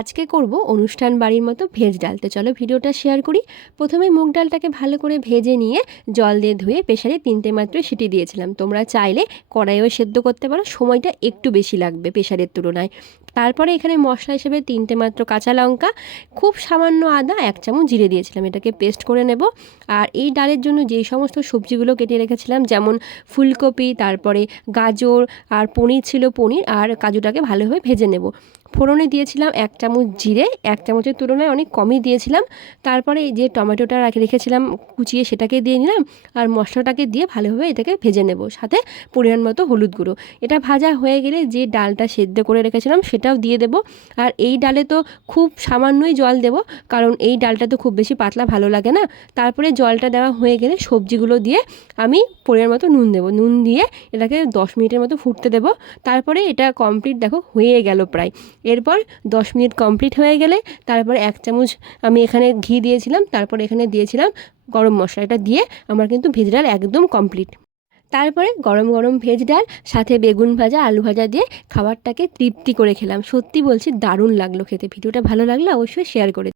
আজকে করব অনুষ্ঠান বাড়ির মতো ভেজ ডাল। তো চলো ভিডিওটা শেয়ার করি। প্রথমে মুগ ডালটাকে ভালো করে ভেজে নিয়ে জল দিয়ে ধুয়ে প্রেসারে 3টে মাত্র সিটি দিয়েছিলাম। তোমরা চাইলে কড়াইও সেদ্ধ করতে পারো, সময়টা একটু বেশি লাগবে প্রেসারের তুলনায়। তারপরে এখানে মশলা হিসেবে 3টে মাত্র কাঁচা লঙ্কা, খুব সামান্য আদা, 1 চামচ জিরে দিয়েছিলাম। এটাকে পেস্ট করে নেব। আর এই ডালের জন্য যেই সমস্ত সবজিগুলো কেটে রেখেছিলাম, যেমন ফুলকপি, তারপরে গাজর আর পনির ছিল, পনির আর কাজুটাকে ভালোভাবে ভেজে নেব। ফোড়নে দিয়েছিলাম 1 চামচ জিরে, 1 চামচের তুলনায় অনেক কমই দিয়েছিলাম। তারপরে এই যে টমেটোটা রেখেছিলাম কুচিয়ে, সেটাকে দিয়ে নিলাম। আর মশলাটাকে দিয়ে ভালোভাবে এটাকে ভেজে নেব, সাথে পরিমাণ মতো হলুদ গুঁড়ো। এটা ভাজা হয়ে গেলে যে ডালটা সেদ্ধ করে রেখেছিলাম সেটাও দিয়ে দেব। আর এই ডালে তো খুব সামান্যই জল দেব, কারণ এই ডালটা তো খুব বেশি পাতলা ভালো লাগে না। তারপরে জলটা দেওয়া হয়ে গেলে সবজিগুলো দিয়ে আমি পরিমাণ মতো নুন দেবো। নুন দিয়ে এটাকে 10 মিনিটের মতো ফুটতে দেব। তারপরে এটা কমপ্লিট, দেখো হয়ে গেল প্রায়। এরপর 10 মিনিট কমপ্লিট হয়ে গেলে তারপরে 1 চামচ আমি এখানে ঘি দিয়েছিলাম, তারপর এখানে দিয়েছিলাম গরম মশলা। এটা দিয়ে আমার কিন্তু ভেজ ডাল একদম কমপ্লিট। তারপরে গরম গরম ভেজ ডাল সাথে বেগুন ভাজা, আলু ভাজা দিয়ে খাবারটাকে তৃপ্তি করে খেলাম। সত্যি বলছি, দারুণ লাগলো খেতে। ভিডিওটা ভালো লাগলে অবশ্যই শেয়ার করে